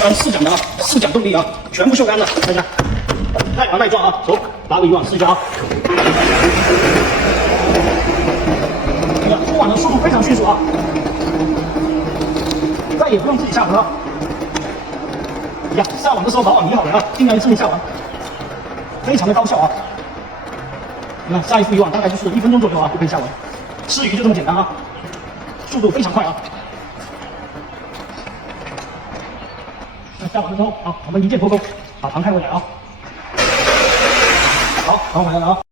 是4桨的啊，4桨动力啊，全部锈干了，看一下，耐滑耐撞啊，走，打个渔网试一下啊。哎呀，拖网的速度非常迅速啊，再也不用自己下网了。哎呀，下网的时候把网离好了啊，尽量自己下网，非常的高效啊。你看下一副渔网大概就是1分钟左右啊，就可以下网，吃鱼就这么简单啊，速度非常快啊。那下完了之后啊，我们一键脱钩，把膛开回来啊。好，然后回来了啊。